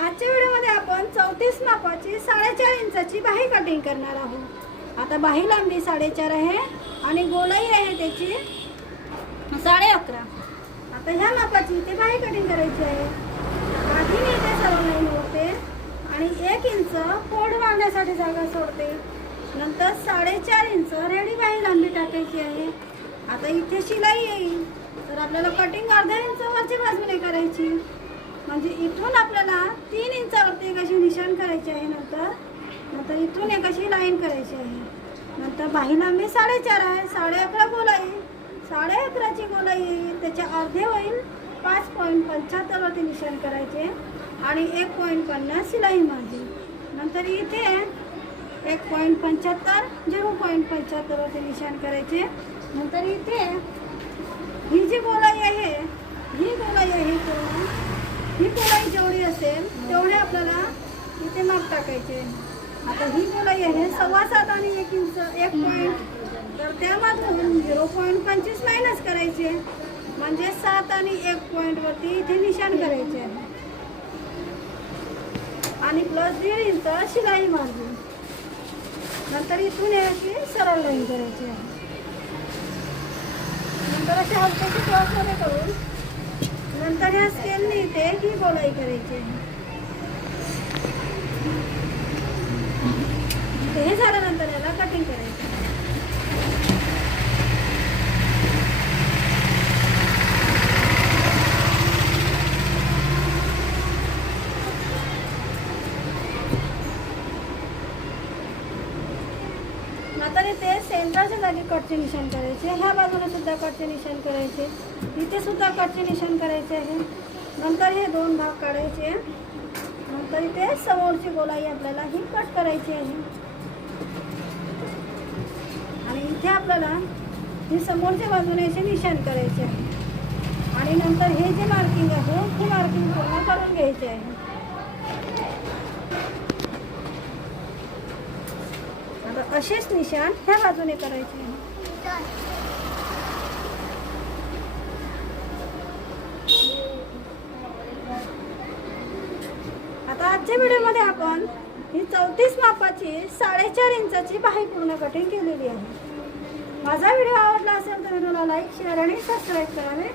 आजच्या व्हिडिओमध्ये आपण 34 मापाची 4.5 इंचाची बाही कटिंग करणार आहोत। आता बाही लांबी 4.5 आहे आणि गोलाई आहे त्याची 11.5। आता ह्या मापाची इथे बाही कटिंग करायची आहे। बाहीने इथे सरळ लाईन ओढते आणि 1 इंच फोल्ड बांधण्यासाठी जागा सोडते। नंतर 4.5 इंच रेडी बाही लांबी टाकायची आहे। आता इथे शिलाई येईल तर आपल्याला कटिंग अर्धा इंच वरच्या बाजूने करायची, म्हणजे इथून आपल्याला 3 इंचावरती एक अशी निशाण करायची आहे। नंतर इथून एक अशी लाईन करायची आहे। नंतर बाही लांबी 4.5 आहे, 11.5 गोलाई, 11.5ची गोलाई येईल, त्याचे अर्धे होईल 5.75 वरती निशाण करायचे आणि 1.50 शिलाई मार्जिन। नंतर इथे 1.75 0.75 वरती निशाण करायचे। नंतर इथे ही जी गोलाई आहे ही गोलाई जेवढी असेल तेवढे आपल्याला इथे माप टाकायचे। आता ही गोलाई आहे 7.25 आणि 1 इंच 1 पॉईंट, तर त्यामधून 0.25 मायनस करायचे, म्हणजे 7 आणि 1 पॉईंट वरती इथे निशाण करायचे आणि प्लस 1.5 इंच शिलाई मार्जिन। नंतर इथून अशी सरळ लाईन करायची आहे। नंतर असे हलकेसे क्रॉसमध्ये करून नंतर ह्या स्केलने इथे ही गोलाई करायची आहे। हे झाल्यानंतर याला कटिंग करायचं। नंतर इथे सेंटरच्या जागी कटचे निशाण करायचे, ह्या बाजूने सुद्धा कटचे निशाण करायचे, इथे सुद्धा कटचे निशाण करायचे आहे। नंतर हे 2 भाग काढायचे। नंतर इथे समोरची गोलाई आपल्याला ही कट करायची आहे आणि इथे आपल्याला ही समोरच्या बाजूने असे निशाण करायचे आहे आणि नंतर हे जे मार्किंग आहे हे मार्किंग पूर्ण करून घ्यायचे आहे। आता असेच निशाण ह्या बाजूने करायचे आहे। आता आजच्या व्हिडिओमध्ये आपण ही 34 मापाची 4.5 इंचाची बाही पूर्ण कटिंग केलेली आहे। माझा व्हिडिओ आवडला असेल तर व्हिडिओला लाईक, शेअर आणि सबस्क्राईब करावे।